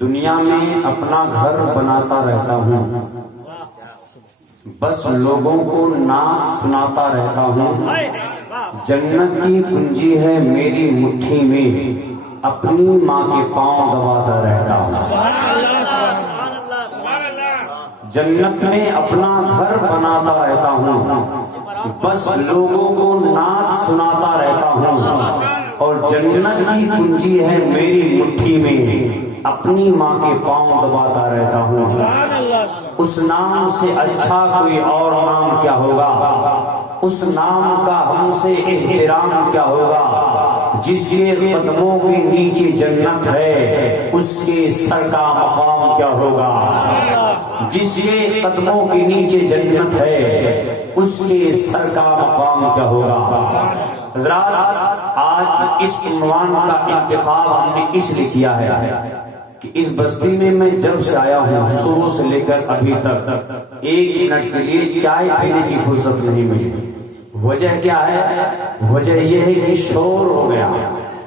دنیا میں اپنا گھر بناتا رہتا ہوں، بس لوگوں کو نعت سناتا رہتا ہوں، جنت کی کنجی ہے میری مٹھی میں، اپنی ماں کے پاؤں دباتا رہتا ہوں۔ جنت میں اپنا گھر بناتا رہتا ہوں، بس لوگوں کو نعت سناتا رہتا ہوں، اور جنت کی کنجی ہے میری مٹھی میں، اپنی ماں کے پاؤں دباتا رہتا ہوں۔ اس نام سے اچھا کوئی اور نام کیا ہوگا، اس نام کا ہم سے احترام کیا ہوگا، جس کے قدموں کے نیچے جنت ہے اس کے سر کا مقام کیا ہوگا، جس کے قدموں کے نیچے جنت ہے اس کے سر کا مقام کیا ہوگا۔ حضرات، آج اس عنوان کا انتخاب ہم نے اس لیے کیا ہے کہ اس بستی میں میں جب سے آیا ہوں صبح سے لے کر ابھی تک ایک منٹ کے لیے چائے پینے کی فرصت نہیں ملی۔ وجہ کیا ہے؟ وجہ یہ ہے کہ شور ہو گیا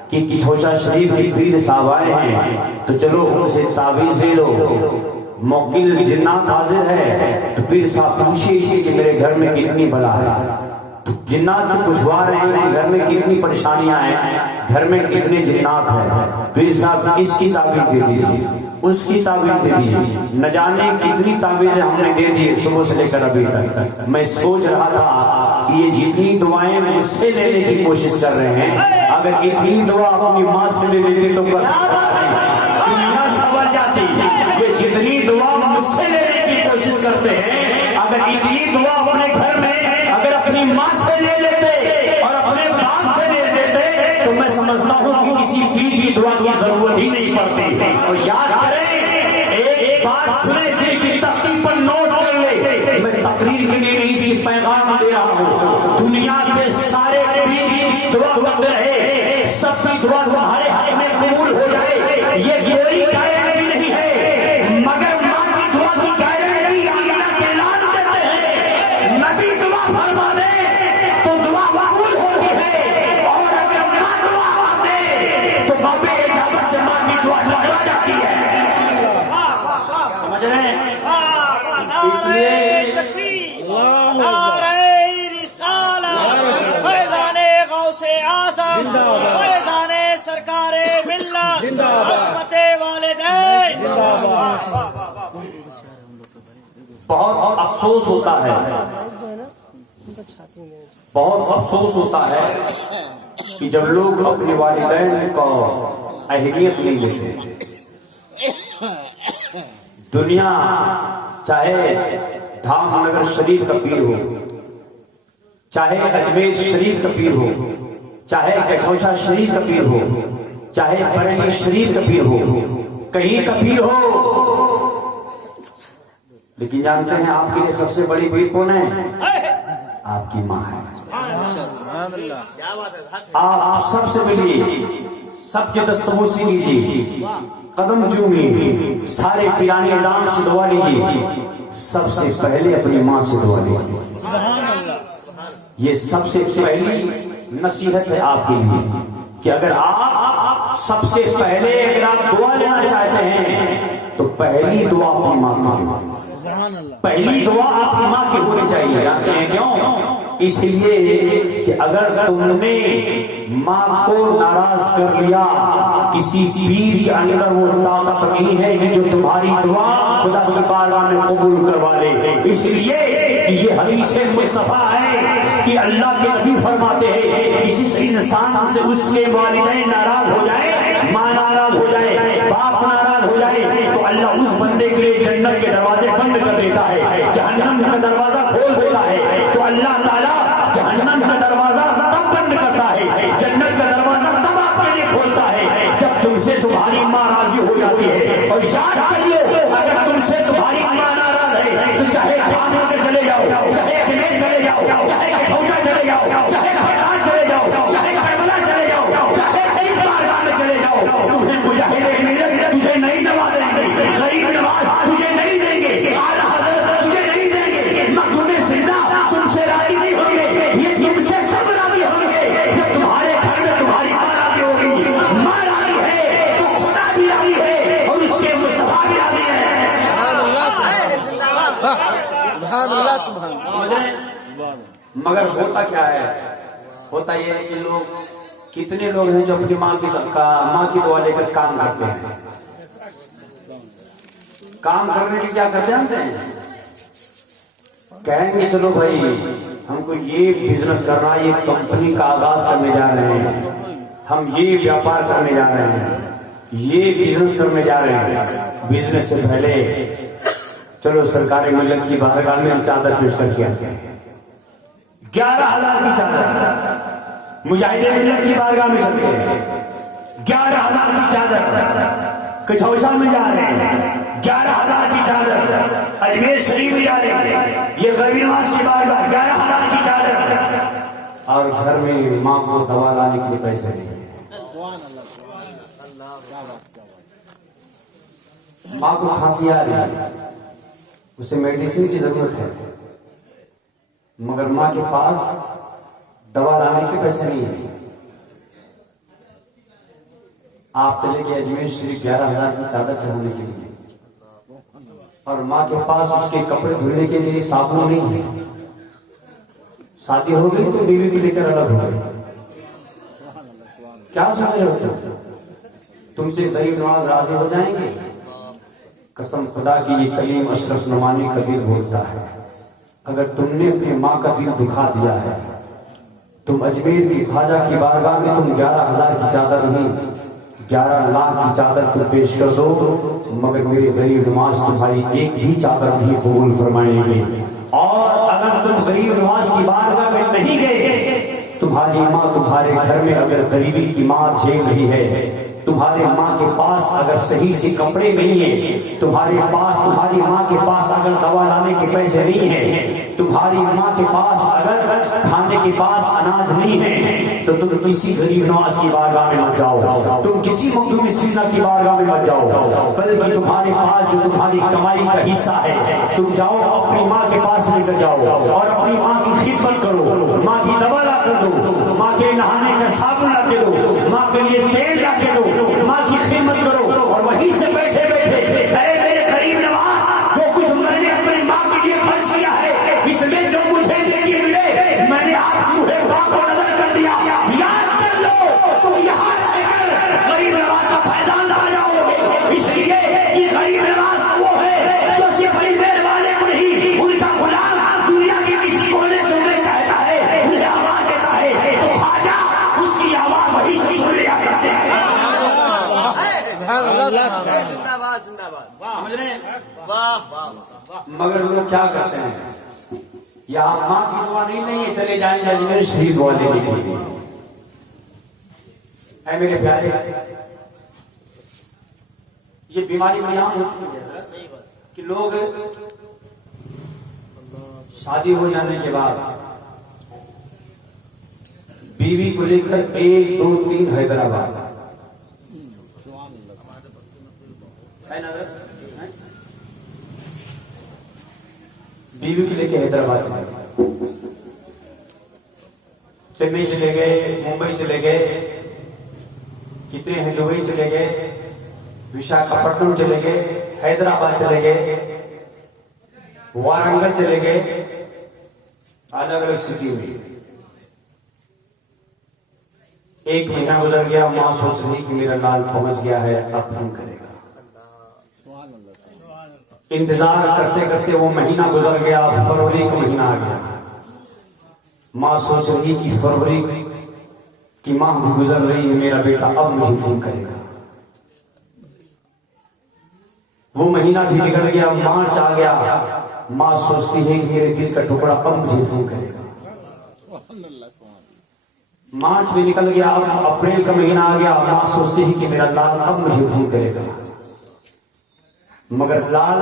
کہ کچھوچا شریف کے پیر صاحب آئے ہیں تو چلو ان سے تعویذ لے لو، موکل جنات حاضر ہے تو پیر صاحب پوچھیے کہ میرے گھر میں کتنی بلا ہے، جنات سے پوچھوا رہے ہیں کہ گھر میں کتنی پریشانیاں ہیں، گھر میں کتنے جنات ہیں، پیر صاحب اس کی تعویذ دے دیجیے، اس کی تعویذ دے دیجیے، نہ جانے کتنی تعویذیں ہم نے دے دی صبح سے لے کر ابھی تک۔ میں سوچ رہا تھا کہ یہ جتنی دعائیں مجھ سے لینے کی کوشش کر رہے ہیں، اگر اتنی دعا اپنی ماں سے لے لیتے تو دنیا سنور جاتی۔ یہ جتنی دعا مجھ سے لینے کی کوشش کرتے ہیں، اگر اتنی دعا اپنے گھر میں اگر اپنی ماں سے لے لیتے اور اپنے باپ سے لے لیتے تو میں سمجھتا ہوں کہ کسی پیر کی دعا کی ضرورت ہی نہیں پڑتی۔ اور یاد کریں، ایک بات سنیں، دل کی تختی پر نوٹ کر لیں، میں تقریر کے لیے نہیں صرف پیغام دے رہا ہوں۔ دنیا کے سارے پیر دعا کرتے رہے، سب کی دعا تمہارے حق میں قبول ہو جائے، یہ کوئی گارنٹی نہیں ہے، مگر ماں کی دعا کی گارنٹی آمینہ کے لال دیتے ہیں۔ نبی دعا فرما دے تو دعا قبول ہوتی ہے، اور اگر ماں دعا کرتے تو باب اجابت سے ماں کی دعا ٹکرا جاتی ہے۔ سمجھ رہے ہیں؟ اس لیے سرکار ملت عصمت والدین۔ بہت افسوس ہوتا ہے، بہت افسوس ہوتا ہے کہ جب لوگ اپنے والدین کو اہمیت نہیں دیتے۔ دنیا چاہے دھام نگر شریف کا پیر ہو، چاہے اجمیر شریف کا پیر ہو، چاہے کچھوچا شریف کا پیر ہو، چاہے بریلی شریف کا پیر ہو، کہیں کا پیر ہو، لیکن جانتے ہیں آپ کے لیے سب سے بڑی پیر کون ہے؟ آپ کی ماں ہے۔ آپ سب سے ملیے، سب کے دستبوسی لیجیے، قدم چومیے، سارے پیرانی نظام سے دعا لیجیے، سب سے پہلے اپنی ماں سے دعا لیجیے۔ یہ سب سے پہلی نصیحت ہے آپ کے لیے کہ اگر آپ سب سے پہلے اگر آپ دعا لینا چاہتے ہیں تو پہلی دعا اپنی ماں کی، پہلی دعا اپنی ماں کی ہونی چاہیے۔ جانتے ہیں کیوں؟ اس لیے کہ اگر تم نے ماں کو ناراض کر لیا، کسی پیر کے اندر وہ طاقت نہیں ہے کہ جو تمہاری دعا خدا کی بارگاہ میں قبول کروا لے۔ اس لیے یہ حدیث مصطفیٰ ہے کہ اللہ کے نبی فرماتے ہیں کہ جس انسان سے اس کے والدین ناراض ہو جائے، ماں ناراض ہو جائے، باپ ناراض ہو جائے، تو اللہ اس بندے کے لیے جنت کے دروازے بند کر دیتا ہے، جہنم کا دروازہ کھول دیتا ہے۔ تو اللہ تعالیٰ جہنم کا دروازہ تب بند کرتا ہے، جنت کا دروازہ تب آپ کے لیے کھولتا ہے جب تم سے تمہاری ماں راضی ہو جاتی ہے۔ اور یاد کریے، اگر تم سے تمہاری ماں ناراض ہے تو چاہے دھام کے چلے جاؤ، چاہے اجمیر چلے جاؤ، چاہے کچھوچا چلے جاؤ، چاہے بغداد چلے جاؤ، چاہے کربلا چلے جاؤ، چاہے کئی بارگاہ میں چلے جاؤ، تمہیں مجاہد ملت تجھے نہیں نوازیں گے، غریب نواز تجھے نہیں دیں گے، اعلیٰ حضرت تجھے نہیں دیں گے، مخدوم سزا تم سے راضی نہیں ہوں گے، یہ تم سے سب راضی ہوں گے جب تمہارے گھر میں تمہاری ماں راضی ہوگی۔ ماں راضی ہے تو خدا بھی راضی ہے، اور اس کے مگر ہوتا کیا ہے؟ ہوتا یہ ہے کہ لوگ کتنے لوگ ہیں جو اپنی ماں کی دعا لے کر کام کرتے ہیں. کام کرنے کے کیا کرتے ہیں؟ کہیں گے چلو بھائی ہم کو یہ بزنس کرنا ہے, یہ کمپنی کا آغاز کرنے جا رہے ہیں, ہم یہ ویاپار کرنے جا رہے ہیں, یہ بزنس کرنے جا رہے ہیں. بزنس سے پہلے چلو سرکاری ملت کی بارگاہ میں ہم چادر پیش کر کے آتے ہیں. 11,000 کی چادر مجاہد ملت کی بارگاہ میں چلتے ہیں. 11,000 کی چادر کچھوچا میں جا رہے ہیں. 11,000 کی چادر اجمیر شریف میں جا رہے ہیں. یہ غریب نواز کی بارگاہ 11,000 کی چادر, اور گھر میں ماں کو دوا لانے کے لیے پیسے نہیں. ماں کو کھانسی آ رہی ہے, اسے میڈیسن کی ضرورت ہے, مگر ماں کے پاس دوا لانے کے پیسے نہیں ہیں. آپ چلے گئے اجمیر شریف 11,000 کی چادر چڑھانے کے لیے, اور ماں کے پاس اس کے کپڑے دھونے کے لیے صابن نہیں ہے. شادی ہو گئی تو بیوی کو لے کر الگ ہو گئے. کیا سوچ رہے ہو تم سے غریب نواز راضی ہو جائیں گے؟ قسم خدا کی یہ کلیم اشرف نعمانی کا دل بولتا ہے. اگر تم نے اپنی ماں کا دل دکھا دیا ہے, تم اجمیر کی خواجہ کی بارگاہ میں تم 11,000 کی چادر نہیں 11 لاکھ کی چادر کو پیش کر دو, مگر میرے غریب نواز تمہاری ایک بھی چادر نہیں قبول فرمائیں گے. اور اگر تم غریب نواز کی بارگاہ میں نہیں گئے, تمہاری ماں تمہارے گھر میں اگر غریبی کی ماں جھیل رہی ہے, تمہارے ماں کے پاس اگر صحیح سے کپڑے نہیں ہیں, تمہاری ماں کے پاس اگر دوا لانے کے پیسے نہیں ہیں, تمہاری ماں کے پاس اگر کھانے کے پاس اناج نہیں ہے, تو تم کسی غریب نواز کی بارگاہ میں مت جاؤ, تم کسی مخدوم سینا کی بارگاہ میں مت جاؤ, بلکہ تمہارے پاس جو تمہاری کمائی کا حصہ ہے تم جاؤ اپنی ماں کے پاس لے کر جاؤ, اور اپنی ماں کی خدمت کرو. ماں کی دوا لا کر دو, ماں کے نہانے کا صابن لا کے دو, ماں کے لیے تیل لا کے دو, ماں کی خدمت کرو. اور وہیں سے بیٹھے بیٹھے اے میرے غریب نواز, جو کچھ میں نے اپنی ماں کے لیے خرچ کیا ہے, اس میں جو مجھے دیکھنے ملے میں نے آپ کو نظر کر دیا. یاد کر لو, تم یہاں رہ کر غریب نواز کا فائدہ نہ جاؤ گے. اس لیے یہ غریب نواز وہ ہے جو صرف خریدنے والے کو نہیں, ان کا غلام دنیا کے کسی کونے سے انہیں کہتا ہے, انہیں آواز دیتا ہے, تو خواجہ اس کی آواز وہی سے سن لیا کرتے ہیں. مگر لوگ کیا کرتے ہیں, یہاں ماں کی دعا نہیں ہے, چلے جائیں گے اجمیر شریف دعا دینے کے لیے. اے میرے پیارے, یہ بیماری میں عام ہو چکی ہے کہ لوگ شادی ہو جانے کے بعد بیوی کو لے کر 1 2 3 حیدرآباد بیوی کو لے کے حیدرآباد چلے گئے, چنئی چلے گئے, ممبئی چلے گئے, کتنے ہیں دبئی چلے گئے, وشاکھاپٹنم چلے گئے, حیدرآباد چلے گئے, وارنگل چلے گئے, الگ الگ سٹی میں. 1 مہینہ گزر گیا, ماں سوچ رہی کہ میرا لال پہنچ گیا ہے, اب فون کرے گا. انتظار کرتے کرتے وہ مہینہ گزر گیا, فروری کا مہینہ آ گیا. ماں سوچ رہی کہ فروری کی ماہ بھی گزر رہی ہے, میرا بیٹا اب مجھے فون کرے گا. وہ مہینہ بھی نکل گیا, مارچ آ گیا, ماں سوچتی ہے کہ میرے دل کا ٹکڑا اب مجھے فون کرے گا. مارچ بھی نکل گیا, اب اپریل کا مہینہ آ گیا, ماں سوچتی ہے کہ میرا لال اب مجھے فون کرے گا. مگر لال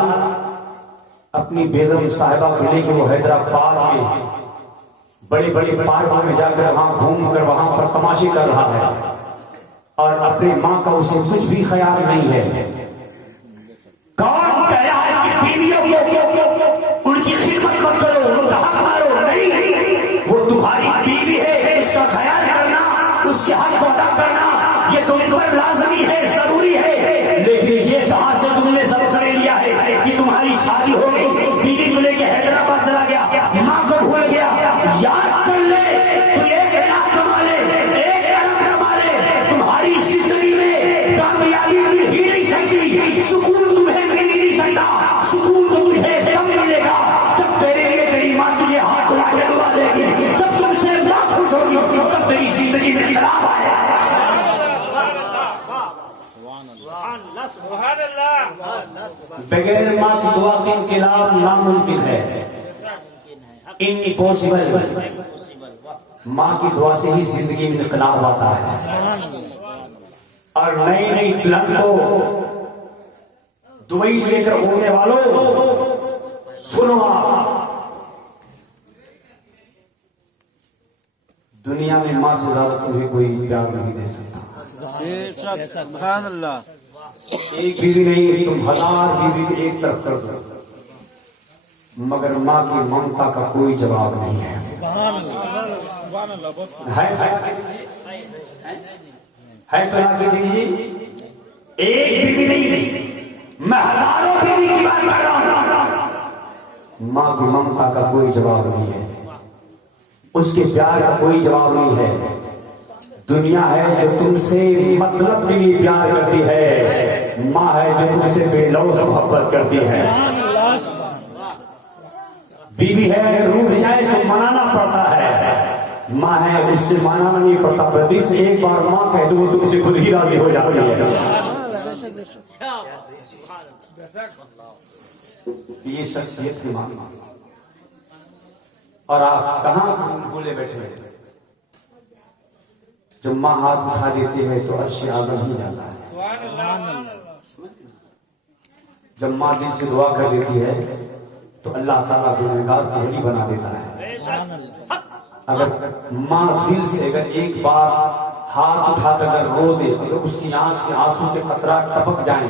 اپنی بیگم صاحبہ کو لے کے وہ حیدرآباد میں بڑے بڑے پارکوں میں جا کر وہاں گھوم کر وہاں پر تماشے کر رہا ہے, اور اپنی ماں کا اسے کچھ بھی خیال نہیں ہے. کون کہہ رہا ہے کہ بیویوں کو ان کی خدمت مت کرو, ان کا حق مارو؟ نہیں, وہ تمہاری بیوی ہے, اس کا خیال کرنا, اس کے حق کو ادا کرنا یہ تم پر لازمی ہے, ضروری ہے. لیکن یہ جہاں سے تم نے سب سمجھ لیا ہے کہ تمہاری شادی ہو گئی, بیوی کو لے کے حیدرآباد چلا گیا, ماں کو بھول گیا, یاد بغیر ماں کی دعا کے انقلاب ناممکن ہے، امپاسبل۔ ماں کی دعا سے ہی زندگی میں انقلاب آتا ہے۔ اور نئی نئی پلان کو دبئی لے کر اڑنے والوں سنو، دنیا میں ماں سے زیادہ تمہیں کوئی پیار نہیں دے سکتا۔ سبحان اللہ۔ ایک بیوی نہیں، تم 1000 بیوی کو ایک طرف کر دو، مگر ماں کی ممتا کا کوئی جواب نہیں ہے۔ ہے تو یہاں کی دیجیے، ایک بیوی نہیں، میں 1000 بیوی کی بات کر رہا ہوں، ماں کی ممتا کا کوئی جواب نہیں ہے، اس کے پیار کا کوئی جواب نہیں ہے۔ دنیا ہے جو تم سے مطلب کے لیے پیار کرتی ہے، ماں ہے جو تم سے بے لوث محبت کرتی ہے۔ بیوی ہے اگر روٹھ جائے تو منانا پڑتا ہے، ماں ہے اس سے منانا نہیں پڑتا، بدی سے ایک بار ماں کہہ دو تم سے خود ہی راضی ہو جاتی ہے۔ یہ شخصیت کی ماں، اور آپ کہاں بھولے بیٹھے ہیں؟ جب ماں ہاتھ اٹھا دیتی ہے تو عرش اعظم ہی جاتا ہے۔ جب ماں دل سے دعا کر دیتی ہے تو اللہ تعالیٰ گنہگار کو ولی بنا دیتا ہے۔ اگر ماں دل سے اگر ایک بار ہاتھ اٹھا کر اگر رو دے، اگر اس کی آنکھ سے آنسو کے قطرات ٹپک جائیں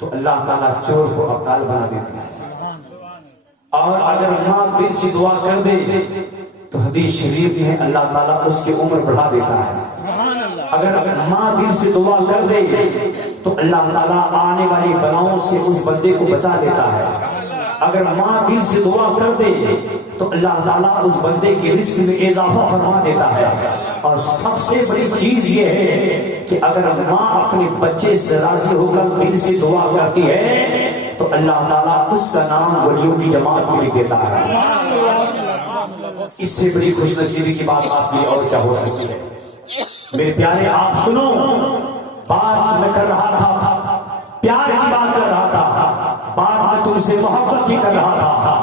تو اللہ تعالیٰ چور کو ابدال بنا دیتا ہے۔ اور اگر ماں دل سے دعا کر دے تو حدیث شریف میں اللہ تعالیٰ اس کی عمر بڑھا دیتا ہے۔ اگر ماں دل سے دعا کر دے تو اللہ تعالیٰ آنے والی بلاؤں سے اس بندے کو بچا دیتا ہے۔ اگر ماں دل سے دعا کر دے تو اللہ تعالیٰ اس بندے کے رزق میں اضافہ فرما دیتا ہے۔ اور سب سے بڑی چیز یہ ہے کہ اگر ماں اپنے بچے سے راضی ہو کر دل سے دعا کرتی ہے تو اللہ تعالیٰ اس کا نام ولیوں کی جماعت میں لکھ دیتا ہے۔ اس سے بڑی خوش نصیبی کی بات آپ کی اور کیا ہو سکتی ہے؟ میرے پیارے آپ سنو، بات میں کر رہا تھا، پیار کی بات کر رہا تھا، بات میں تم سے محبت کی کر رہا تھا۔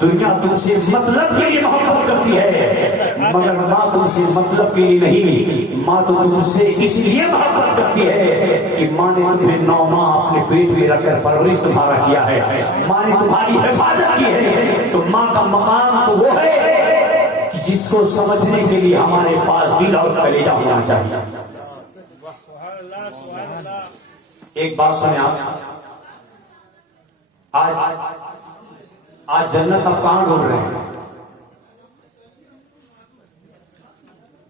دنیا تم سے مطلب کے لیے محبت کرتی ہے، مگر ماں تم سے مطلب کے لیے نہیں، ماں تو تم سے اس لیے محبت کرتی ہے کہ ماں نے تمہیں 9 ماہ اپنے پیٹ میں رکھ کر پرورش تمہارا کیا ہے، ماں نے تمہاری حفاظت کی ہے۔ تو ماں کا مقام تو وہ ہے کہ جس کو سمجھنے کے لیے ہمارے پاس دل اور کلیجہ ہونا چاہیے۔ ایک بات سنیں آپ، آج جنت آپ کہاں ڈھونڈ رہے ہیں؟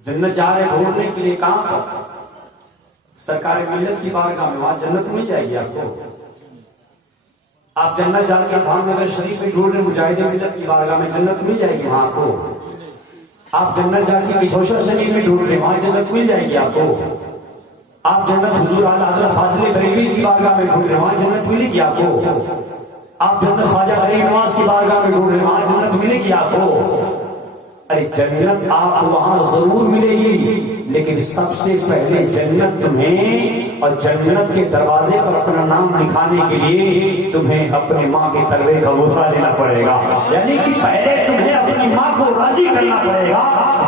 جنت جا رہے ڈھونڈنے کے لیے کہاں پر؟ سرکار ملت کی بارگاہ میں، وہاں جنت مل جائے گی آپ کو۔ آپ جنت جا کے دھام نگر شریف میں ڈھونڈ رہے مجاہد ملت کی بارگاہ میں، جنت مل جائے گی وہاں آپ کو۔ آپ جنت جا کے سوشل شریف میں ڈھونڈ رہے، وہاں جنت مل جائے گی آپ کو۔ آپ جنت حضور اعلیٰ حضرت فاضل بریلوی کی بارگاہ میں ڈھونڈ رہے، وہاں جنت ملے گی آپ کو۔ آپ جنت خواجہ غریب نواز کی بارگاہ میں ڈھونڈ رہے، وہاں جنت ملے گی آپ کو۔ ارے جنت آپ کو وہاں ضرور ملے گی، لیکن سب سے پہلے جنت تمہیں اور جنت کے دروازے پر اپنا نام لکھانے کے لیے تمہیں اپنے ماں کے تلوے کا وفا لینا پڑے گا۔ یعنی کہ پہلے تمہیں اپنی ماں کو راضی کرنا پڑے گا۔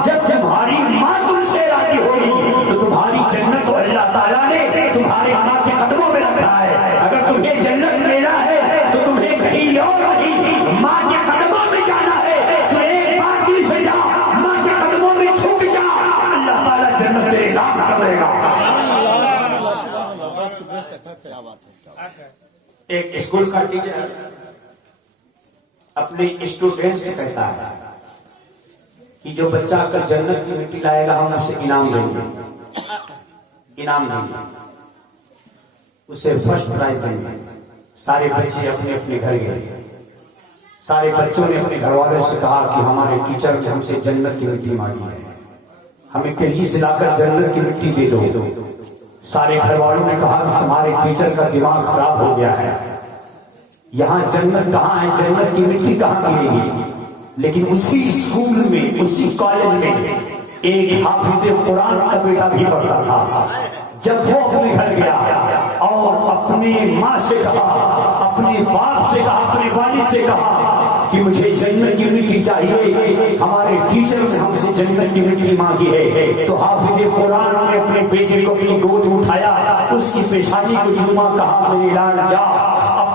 جب تمہاری ماں تم سے راضی ہوگی تو تمہاری جنت کو اللہ تعالیٰ نے تمہارے ماں کے قدموں میں رکھا ہے۔ اگر تمہیں جنت لینا ہے تو تمہیں کہیں اور نہیں، ماں کے قدموں میں جانا ہے۔ تو ایک بار دل سے جا، ماں کے قدموں میں چھپ جا، اللہ تعالیٰ جنت دے گا، کرے گا۔ ایک اسکول کا ٹیچر اپنے اسٹوڈنٹ سے کہتا ہے کہ جو بچہ کل جنت کی مٹی لائے گا ہم اسے انعام دیں گے، انعام دیں گے، اسے فرسٹ پرائز دیں گے۔ سارے بچے اپنے اپنے گھر گئے، سارے بچوں نے اپنے گھر والوں سے کہا کہ ہمارے ٹیچر نے ہم سے جنت کی مٹی مانگی ہے، ہمیں کہیں سے لا کر جنت کی مٹی دے دو۔ سارے گھر والوں نے کہا کہ ہمارے ٹیچر کا دماغ خراب ہو گیا ہے، یہاں جنت کہاں ہے، جنت کی مٹی کہاں ملے گی؟ لیکن اسی اسکول میں، اسی کالج میں ایک حافظ قرآن کا بیٹا بھی پڑھتا تھا۔ جب وہ اپنے گھر گیا اور اپنی ماں سے کہا، اپنے باپ سے کہا, اپنے والد سے کہا کہ مجھے جنت کی مٹی چاہیے. ہمارے ٹیچر نے ہم سے جنت کی مٹی مانگی ہے. تو حافظ قرآن نے اپنے بیٹے کو اپنی گود میں اٹھایا, اس کی پیشانی کو چوما, کہا میرے لال جا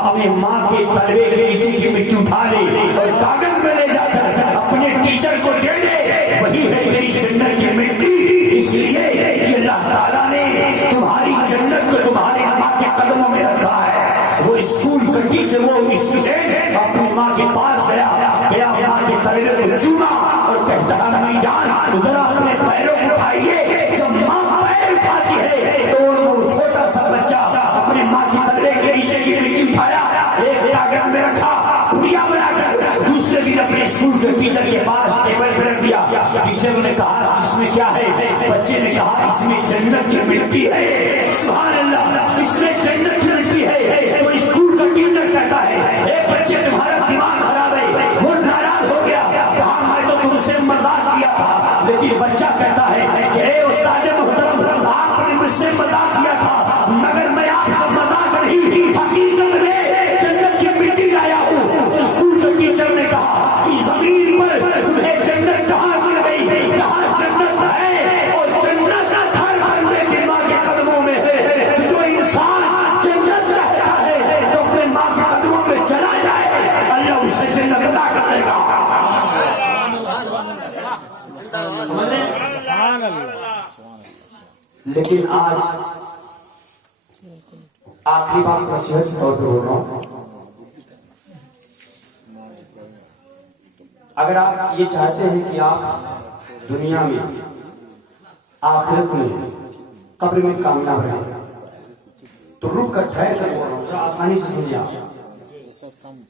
اپنے ماں کے تلوے کے نیچے کی مٹی اٹھا لے اور کاغذ میں لے جا کر اپنے ٹیچر کو دے دے, وہی ہے میری جنت کی مٹی. اس لیے کہ اللہ تعالیٰ نے تمہاری جنت کو تمہاری ماں کے قدموں میں رکھا ہے. وہ اسکول کا ٹیچر, وہ اسٹوڈنٹ اپنی ماں کے پاس گیا ماں کے تلوے کو چوما اور کہتا ہے امی جان ذرا اپنے پیروں کو اٹھائیے. جب ماں پیر اٹھاتی ہے تو وہ چھوٹا سا بچہ اپنے ماں کی تلوے کے نیچے کی مٹی اٹھایا, ایک کاغذ میں رکھا, پڑیا بنا کر دوسرے دن اپنے اسکول کے ٹیچر کے پاس ٹیبل پہ رکھ دیا. ٹیچر نے کہا اس میں کیا ہے؟ بچے نے کہا اس میں جنت کی مٹی ہے. سبحان اللہ, اس میں جنت کی مٹی ہے. تو اسکول کا ٹیچر کہتا ہے اے بچے تمہارا دماغ خراب ہے. وہ ناراض ہو گیا, کہا میں تو تم سے مذاق کیا تھا. لیکن بچہ کہتا ہے کہ اے استاد محترم آپ نے مجھ سے مذاق کیا تھا مگر میں آپ سے مذاق نہیں, حقیقت میں جنت کی مٹی لایا ہوں. اسکول کے ٹیچر نے کہا کہ زمین پر تمہیں جنت کہاں مل گئی؟ کہاں جنت ہے؟ اور جنت ہر بندے کی ماں کے قدموں میں ہے. جو انسان جنت چاہتا ہے تو اپنے ماں کے قدموں میں چلا جائے, اللہ اسے جنت عطا کر دے گا. لیکن آج آخری بات نصیحت کے طور پہ بول رہا ہوں, اگر آپ یہ چاہتے ہیں کہ آپ دنیا میں آخرت میں قبر میں کامیاب رہیں تو رک کر ٹھہر کر بول رہا ہوں, ذرا آسانی سے سمجھیں.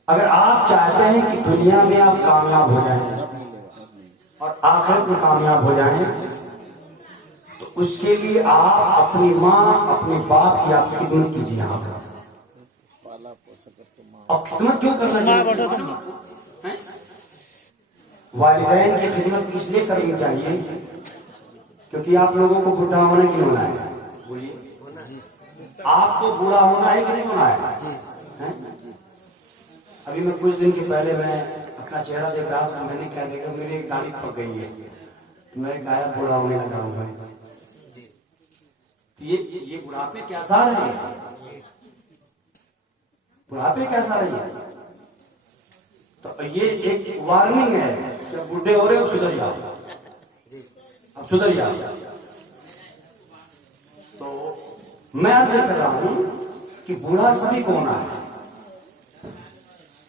اگر آپ چاہتے ہیں کہ دنیا میں آپ کامیاب ہو جائیں اور آخرت میں کامیاب ہو جائیں تو اس کے لیے آپ اپنی ماں اپنے باپ کی آپ خدمت کیجیے. اور خدمت کیوں کرنا چاہیے؟ والدین کی خدمت اس لیے کرنی چاہیے کیونکہ آپ لوگوں کو بوڑھا ہونا کیوں ہونا ہے؟ بولیے, آپ کو بوڑھا ہونا ہے کہ نہیں ہونا ہے؟ ابھی میں کچھ دن کے پہلے میں اپنا چہرہ دیکھ رہا تھا, میں نے کہا دیکھا میری ایک داڑھی پک گئی ہے, میں کہا بوڑھا ہونے لگا ہوں میں. یہ بڑھاپے کیسا رہے, بڑھاپے کیسا رہے؟ تو یہ ایک وارننگ ہے, جب بڈھے ہو رہے اب سدھر جاؤ, اب سدھر جاؤ. تو میں عرض کر رہا ہوں کہ بوڑھا سبھی کو ہونا ہے.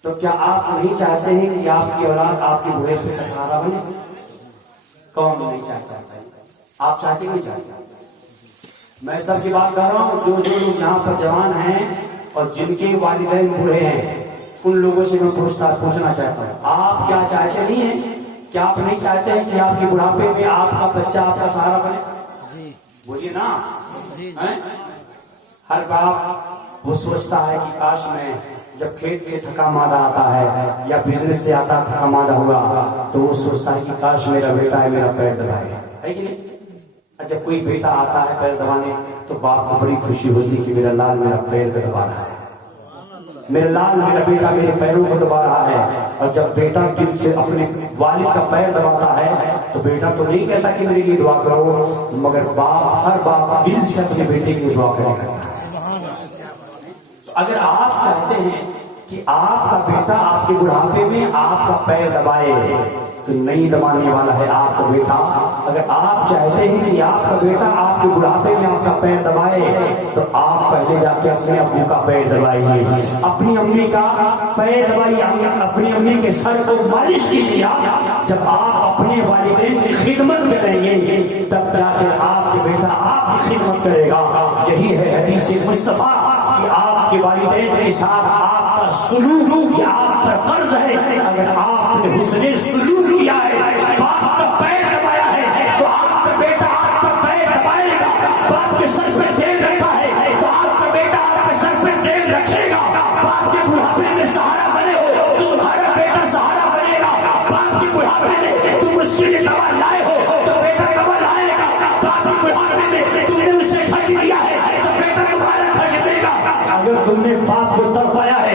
تو کیا آپ نہیں چاہتے ہیں کہ آپ کی اولاد آپ کے بوڑھے پہ سہارا بنے؟ کون نہیں چاہتا؟ آپ چاہتے نہیں چاہتے؟ میں سب کی بات کر رہا ہوں, جو لوگ یہاں پر جوان ہیں اور جن کے والدین بوڑھے ہیں ان لوگوں سے میں پوچھنا چاہتا ہوں, آپ کیا چاہتے نہیں ہیں؟ کیا آپ نہیں چاہتے ہیں کہ آپ کے بڑھاپے میں آپ کا بچہ آپ کا سہارا بنے؟ بولیے نا. ہر باپ وہ سوچتا ہے کہ کاش میں جب کھیت سے تھکا مادہ آتا ہے یا بزنس سے آتا تھکا مادہ ہوا تو وہ سوچتا ہے کہ کاش میرا بیٹا ہے میرا پیر دبائے, ہے کہ نہیں؟ جب کوئی بیٹا آتا ہے پیر دبانے تو باپ کو بڑی خوشی ہوتی ہے کہ میرا لال میرا پیر کو دبا رہا ہے, میرا لال میرا بیٹا میرے پیروں کو دبا رہا ہے. اور جب بیٹا دل سے اپنے والد کا پیر دباتا ہے تو بیٹا تو نہیں کہتا کہ میرے لیے دعا کرو, مگر باپ ہر باپ دل سے اپنے بیٹے کی دعا کرتا ہے. اگر آپ چاہتے ہیں کہ آپ کا بیٹا آپ کے بڑھاپے میں آپ کا پیر دبائے تو نہیں دبانے والا ہے آپ کا بیٹا. اگر آپ چاہتے ہیں کہ آپ کا بیٹا آپ کے بڑھاپے میں آپ کا پیر دبائے تو آپ پہلے جا کے اپنے ابو کا پیر دبائیے, اپنی امی کا پیر دبائیے, اپنی امی کے سر کو مالش کیجیے. جب آپ اپنے والدین کی خدمت کریں گے تب جا کے آپ کے بیٹا آپ کی خدمت کرے گا. یہی ہے حدیث مصطفیٰ کہ آپ کے والدین کے ساتھ آپ کا سلوک یا آپ پر قرض ہے. اگر آپ نے حسن سلوک کیا ہے, باپ کا پیر دبایا ہے تو آپ کا بیٹا آپ کا پیر دبائے گا. باپ کے سر پہ تیل رکھا ہے تو آپ کا بیٹا آپ کے سر پہ تیل رکھے گا. باپ کے بڑھاپے میں سہارا بنے ہو تو تمہارا بیٹا سہارا بنے گا. باپ کے بڑھاپے میں تم اس کے لیے دوا لائے ہو تو بیٹا دوا لائے گا. باپ کے بڑھاپے میں تم نے اسے خرچ دیا ہے تو بیٹا تمہارا خرچ دے گا. اگر تم نے باپ کو تڑپایا ہے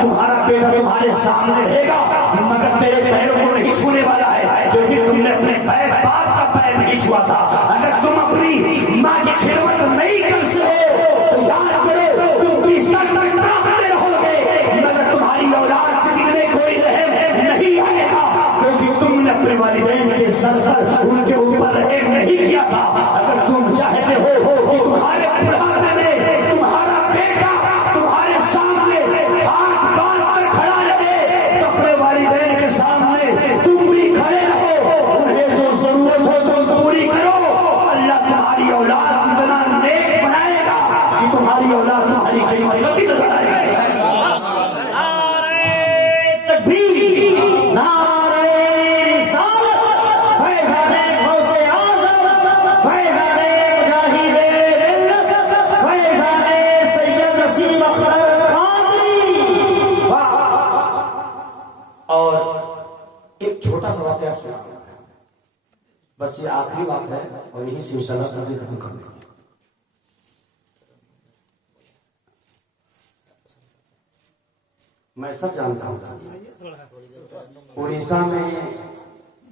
تمہارا بیٹا تمہارے سامنے رہے گا مگر تیرے پیروں کو نہیں چھونے والا ہے، کیونکہ تم نے اپنے پیر باپ کا پیر نہیں چھوا تھا۔ اگر تم اپنی ماں کی خدمت نہیں کر سکو تو یاد کرو تم بستر میں کانپتے رہو گے، مگر تمہاری اولاد کے دل میں کوئی رحم نہیں آئے گا، کیونکہ تم نے اپنے والدین کے سر پر ان کے اوپر رحم نہیں کیا تھا۔ اگر تم چاہتے ہو کہ تمہارے بڑھاپے میں تمہارا بیٹا تمہارے سامنے ہاتھ باندھ کر کھڑا رہے تو اپنے والدین کے سامنے تم بھی کھڑے رہو، انہیں جو ضرورت ہو تم پوری کرو۔ اللہ تمہاری اولاد اتنا نیک بنائے گا کہ تمہاری اولاد تمہاری خدمت کرتی نظر آئے گی۔ نعرہ تکبیر، نعرہ رسالت، فیضان غوث اعظم، فیضان مجاہد ملت، فیضان سید نسیم اختر قادری۔ اور ایک چھوٹا سا واقعہ سنا، بس یہ آخری بات ہے اور یہی سے انشاءاللہ تقریر ختم کر دیں۔ میں سب جانتا ہوں اڑیسہ میں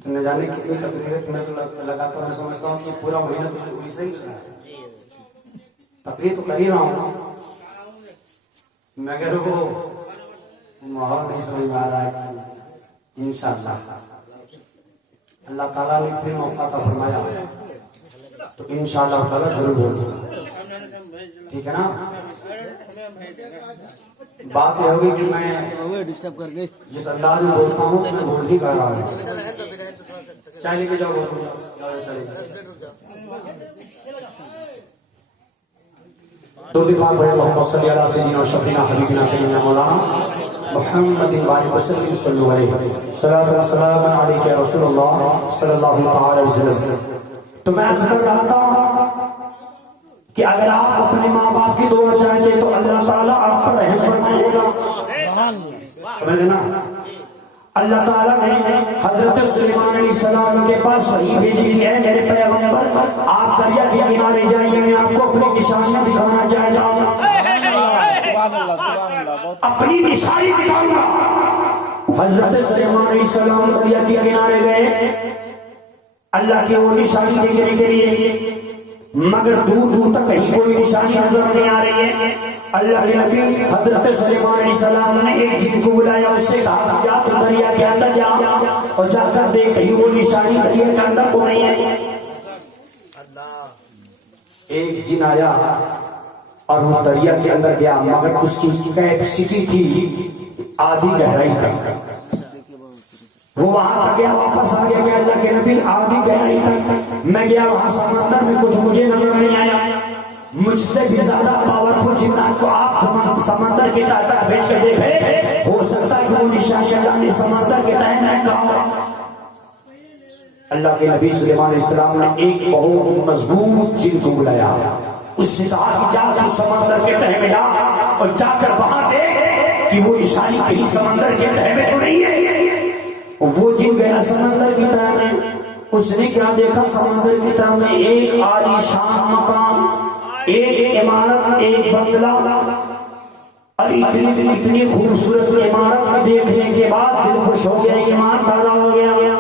نہ جانے کتنی تقریریں میں لگاتا ہوں، میں سمجھتا ہوں کہ پورا مہینہ اڑیسہ ہی چلا ہے، تقریر تو کر ہی رہا ہوں مگر وہ ماحول نہیں سمجھ میں آ رہا ہے۔ انشاءاللہ اللہ تعالیٰ نے پھر موقع عطا فرمایا تو انشاءاللہ تعالیٰ ضرور بولوں، ٹھیک ہے نا؟ بات یہ ہوگی کہ میں جس انداز میں بولتا ہوں میں بول ہی کر رہا ہوں، چائے لے کے جاؤ، تو بھی بات ہے محمد صلی اللہ علیہ وسلم شفینا حبیبنا سیدنا مولانا محمد بارک وسلم صلی اللہ علیہ صلاۃ و سلام علیک یا رسول اللہ صلی اللہ علیہ وسلم۔ تو میں عرض کر رہا تھا کہ اگر آپ اپنے ماں باپ کی دعا چاہیں تو اللہ تعالیٰ آپ پر رحم فرمائے گا، سمجھ لینا۔ اللہ تعالیٰ نے حضرت سلیمان علیہ السلام کے پاس وحی بھیجی کہ اے میرے پیغمبر آپ دریا کے کنارے جائیے، میں آپ کو اپنی نشانیاں دکھانا چاہتا ہوں، اپنی نشانی دکھاؤں گا۔ حضرت سلیمان علیہ السلام دریا کے کنارے گئے اللہ کی وہ نشانی دیکھنے کے لیے، مگر دور دور تک کہیں کوئی نشانی نظر نہیں آ رہی ہے۔ اللہ کے نبی حضرت سلیمان علیہ السلام نے ایک جن کو بلایا، اس سے کہا جا تو دریا کے اندر جا اور جا کر دیکھ کہیں وہ نشانی دریا کے اندر تو نہیں ہے۔ ایک جن آیا اور وہ دریا کے اندر گیا، مگر اس کی کیپیسٹی تھی آدھی گہرائی تک۔ وہ وہاں تک گیا، واپس آ گیا کہ اللہ کے نبی آدھی گہرائی تک میں گیا، وہاں سمندر میں کچھ مجھے نظر نہیں آیا، مجھ سے بھی زیادہ پاورفل جنات کو آپ سمندر کے تحت تک بیٹھ کے دیکھے، ہو سکتا ہے کہ وہ نشان اللہ نے سمندر کے تحت میں کہا۔ اللہ کے نبی سلیمان علیہ السلام نے ایک بہت مضبوط جن کو بلایا، اس سے کہا کہ جا تو سمندر کے تہہ میں جا اور جا کر وہاں دیکھ کہ وہ نشانی کہیں سمندر کے تہہ میں تو نہیں ہے۔ وہ جن گیا سمندر کی تہہ میں، اس نے کیا دیکھا؟ سمندر کی تہہ میں ایک عالی شان مکان، ایک عمارت، ایک بنگلہ، اور اتنی خوبصورت عمارت دیکھنے کے بعد دل خوش ہو گیا، ایمان تازہ ہو گیا۔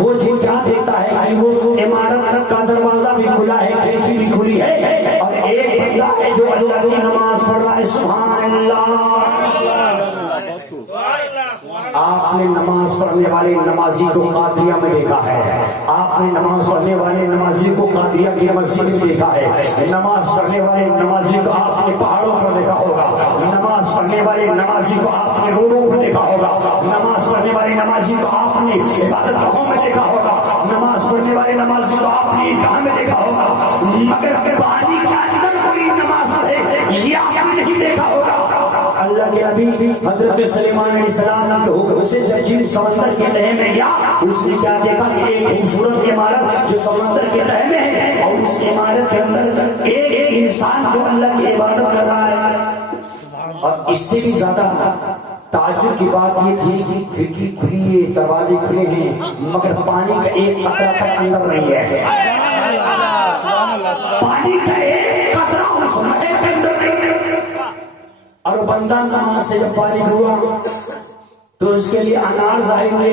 وہ جن کیا دیکھتا ہے کہ وہ عمارت کا دروازہ بھی کھلا ہے، کھڑکی بھی کھلی ہے، اور ایک بندہ ہے جو اللہ کی نماز پڑھ رہا ہے۔ سبحان اللہ۔ آپ نے نماز پڑھنے والے نمازی کو قادریہ میں دیکھا ہے، آپ نے نماز پڑھنے والے نمازی کو قادریہ کی مسجد میں دیکھا ہے، نماز پڑھنے والے نمازی کو آپ نے پہاڑوں پر دیکھا ہوگا، نماز پڑھنے والے نمازی کو آپ نے روڈوں پر دیکھا ہوگا، نماز پڑھنے والے نمازی کو آپ نے عبادت گاہوں میں دیکھا ہوگا، نماز پڑھنے والے نمازی کو آپ نے عیدگاہ میں دیکھا ہوگا، مگر پانی کے اندر کوئی نماز پڑھے یہ آپ نے نہیں دیکھا ہوگا۔ اللہ کے نبی حضرت سلیمان علیہ السلام کے حکم سے جب جن سمندر کے تہہ میں گیا، اس نے کیا دیکھا کہ ایک خوبصورت عمارت جو سمندر کے تہہ میں ہے، اور اس عمارت کے اندر ایک انسان جو اللہ کی عبادت کر رہا ہے۔ اور اس سے بھی زیادہ تعجب کی بات یہ تھی کہ کھڑکی کھلی ہے، دروازے کھلے ہیں، مگر پانی کا ایک قطرہ تک اندر نہیں ہے، پانی کا ایک قطرہ اس محل کے اندر نہیں ہے۔ اور وہ بندہ نماز سے جب فارغ ہوا تو اس کے لیے انار ظاہر ہوئے،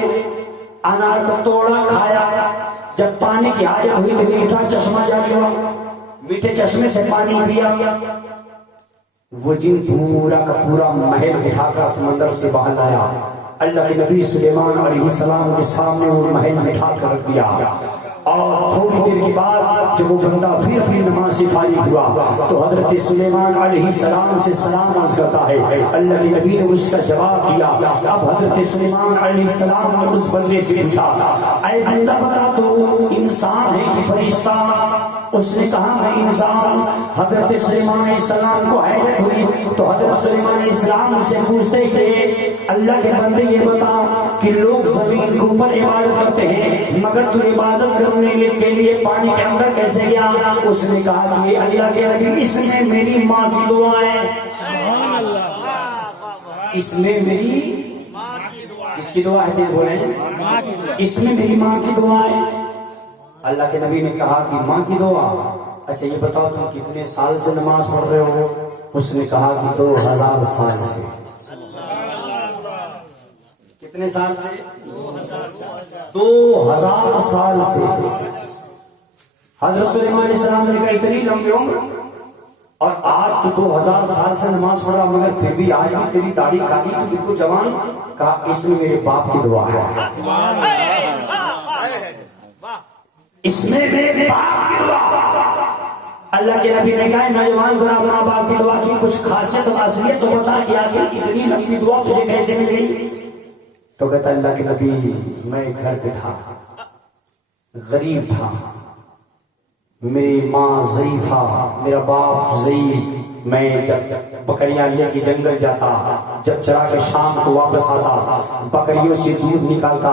انار کو توڑا کھایا، جب پانی کی حاجت ہوئی تو میٹھا چشمہ جاری ہوا، میٹھے چشمے سے پانی پیا، وہ جن پورا کا پورا محل اٹھا کر سمندر سے باہر لایا، اللہ کے نبی سلیمان علیہ السلام کے سامنے وہ محل بٹھا کر رکھ دیا، اور تھوڑی دیر کے بعد جب وہ بندہ پھر اپنی نماز سے فارغ ہوا تو حضرت سلیمان علیہ السلام سے سلام عرض کرتا ہے، اللہ کے نبی نے اس کا جواب دیا۔ اب حضرت سلیمان علیہ السلام نے اس بندے سے پوچھا، اے بندہ بتا تو انسان ہے کہ فرشتہ؟ اس نے کہا میں انسان۔ حضرت سلیمان علیہ السلام کو حیرت ہوئی تو حضرت سلیمان علیہ السلام سے پوچھتے کہ اللہ کے بندے یہ بتا کہ لوگ زمین کے اوپر عبادت کرتے ہیں مگر تو عبادت کرنے کے لیے پانی کے اندر کیسے گیا؟ اس نے کہا کہ اللہ کے نبی اس میں میری ماں کی دعا ہے، اس میں میری اس کی دعا ہے، تیز بولیں، اس میں میری ماں کی دعا ہے۔ اللہ کے نبی نے کہا کہ ماں کی دعا، اچھا یہ بتاؤ تم کتنے سال سے نماز پڑھ رہے ہو؟ اس نے کہا کہ 2000 سال سے۔ کتنے سال سے؟ 2000 سال سے۔ حضرت سلیمان علیہ السلام نے کہا اتنی لمبی عمر اور آج تو 2000 سال سے نماز پڑھا مگر پھر بھی آج بھی تیری داڑھی کالی تو دیکھو جوان۔ کہا اس میں میرے باپ کی دعا ہے، اس میں میرے باپ کی دعا۔ اللہ کے نبی نے کہا نوجوان ذرا اپنا باپ کی دعا کی کچھ خاصیت اور اصلیت تو بتا کہ آخر اتنی لمبی دعا تجھے کیسے مل گئی؟ تو کہتا اللہ کے نبی میں گھر پہ تھا، غریب تھا، میری ماں ضعیف تھا، میرا باپ ضعیف، میں جب بکریاں لے کے جنگل جاتا، جب چرا کے شام کو واپس آتا، بکریوں سے دودھ نکالتا،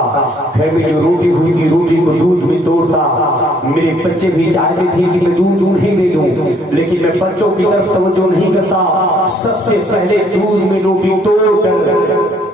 گھر میں جو روٹی ہوئی تھی روٹی کو دودھ میں توڑتا، میرے بچے بھی چاہتے تھے کہ میں دودھ انہیں دے دوں لیکن میں بچوں کی طرف توجہ نہیں کرتا، سب سے پہلے دودھ میں روٹی توڑ کر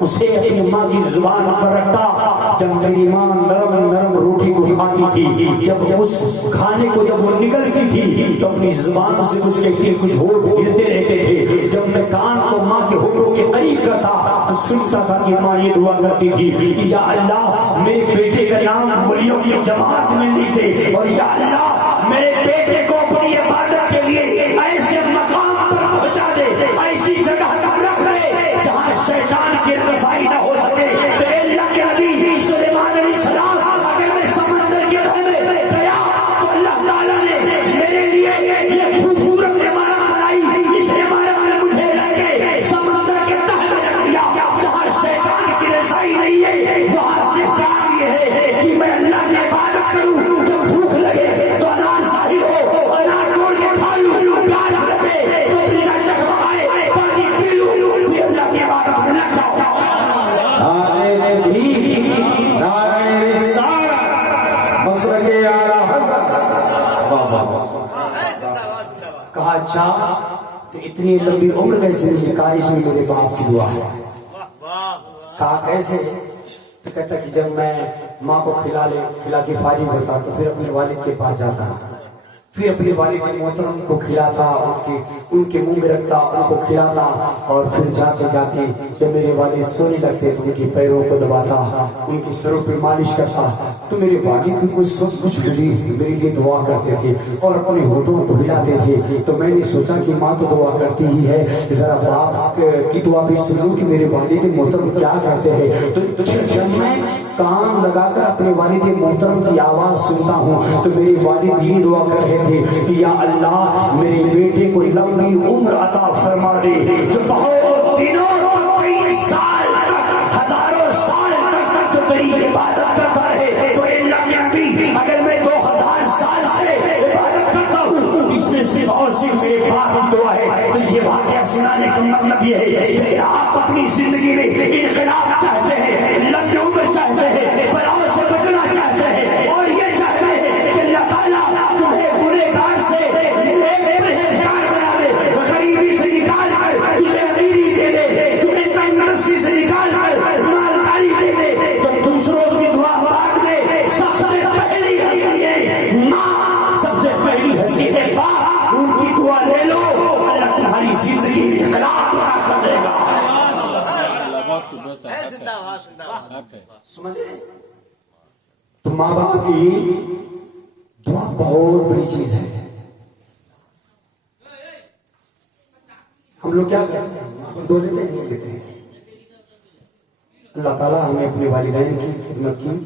اسے اپنی ماں کی زبان پر رکھتا۔ جب میری ماں نرم نرم روٹی کو کھاتی تھی، جب اس کھانے کو جب وہ نگلتی تھی تو اپنی زبان سے کچھ کہتی کچھ ہونٹ ہلتے رہتے تھے، جب میں کان کو ماں کے ہونٹوں کے قریب کرتا تو سنتا تھا کہ ماں یہ دعا کرتی تھی کہ یا اللہ میرے بیٹے کا نام ولیوں کی جماعت میں لکھ دے، اور یا اللہ میرے بیٹے کو اپنی عبادت کے لیے ایسے مقام پر پہنچا دے، ایسی جگہ پر رکھ دے جہاں شیطان کی رسائی نہ ہو سکے۔ تو اللہ کے نبی سلیمان علیہ السلام اگر میں سمندر کے تہہ میں گیا تو اللہ تعالیٰ نے میرے لیے یہ خوبصورت عمارت بنائی، اس عمارت نے مجھے رکھ کے سمندر کے تہہ میں رکھ دیا جہاں شیطان کی رسائی نہیں ہے۔ وہاں سے کام یہ ہے کہ میں اللہ کی عبادت کروں، جب بھوک لگے تو انار ظاہر ہو، انار توڑ کے کھا لوں، پیاس لگے تو میرا چشمہ آئے پانی پی لوں، پھر اللہ کی عبادت میں لگ جاؤں۔ کہا اچھا تو اتنی لمبی عمر کیسے ملی؟ کہا اس میں میرے باپ کی دعا ہے۔ کہا کیسے؟ تو کہتا کہ جب میں ماں کو کھلا کے فارغ ہوتا تو پھر اپنے والد کے پاس جاتا، پھر اپنے والد محترم کو کھلاتا، ان کے منہ میں رکھتا، ان کو کھلاتا، اور پھر جاتے جاتے جب میرے والد سونے لگتے تو ان کے پیروں کو دباتا، ان کے سروں پہ مالش کرتا، تو میرے والد بھی اس وقت کچھ میرے لیے دعا کرتے تھے اور اپنے ہونٹوں کو ہلاتے تھے۔ تو میں نے سوچا کہ ماں تو دعا کرتی ہی ہے، ذرا باپ کی دعا بھی سنوں کہ میرے والد محترم کیا کہتے ہیں۔ تو جب میں کان لگا کر اپنے والد محترم کی آواز سنتا ہوں تو میرے والد یہ دعا کر رہے تھے کہ یا اللہ میرے بیٹے کو لمبی عمر عطا فرما دے، جو بہت دنوں کئی سال تک، ہزاروں سال تک جو تیری عبادت کرتا رہے۔ تو اللہ کے نبی اگر میں 2000 سال سے عبادت کرتا ہوں اس میں صرف اور صرف میرے باپ کی دعا ہے۔ تو یہ واقعہ سنانے کا مطلب یہ ہے کہ آپ اپنی زندگی میں انقلاب چاہتے ہیں، لمبی عمر چاہتے ہیں، بلاؤ سے بچنا چاہتے ہیں، اور یہ چاہتے ہیں کہ اللہ تعالیٰ تمہیں گنہگار سے پرہیزگار بنا دے، غریبی سے نکال کر تجھے امیری دے دے، تمہیں تندرستی سے نکال کر مالداری دے دے۔ تو دوسروں کی دعا بعد میں سب سے پہلی ہستی ہے ماں، سب سے پہلی ہستی ہے باپ، ان کی دعا لے لو، اللہ تمہاری زندگی میں انقلاب سمجھ رہے ہیں؟ تو ماں باپ کی دعا بہت بڑی چیز ہے. ہم لوگ کیا کرتے ہیں؟ ماں کو دو لیتے ہیں، نہیں دیتے ہیں. اللہ تعالیٰ ہمیں اپنے والدین کی خدمت کی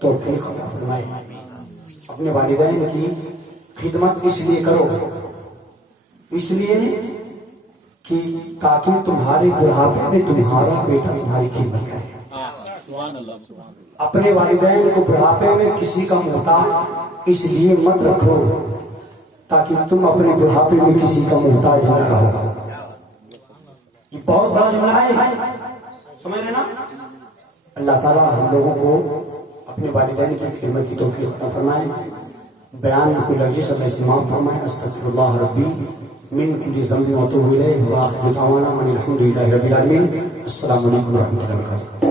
توفیق عطا فرمائے. اپنے والدین کی خدمت اس لیے کرو، اس لیے کہ تاکہ تمہارے بڑھاپے میں تمہارا بیٹا تمہاری خدمت کرے. اپنے والدین کو بڑھاپے میں کسی کا محتاج اس لیے مت رکھو تاکہ تم اپنے بڑھاپے میں کسی کا محتاج نہ رہو. یہ بہت بڑا جملہ ہے، سمجھ لینا. اللہ تعالیٰ ہم لوگوں کو اپنے والدین کی خدمت کی توفیق عطا فرمائے. بیان کو لفظ سے معاف فرمائے. استغفر اللہ ربی من کل ذنب واتوب الیہ. وآخر دعوانا ان الحمد للہ رب العالمین. السلام علیکم ورحمۃ اللہ وبرکاتہ.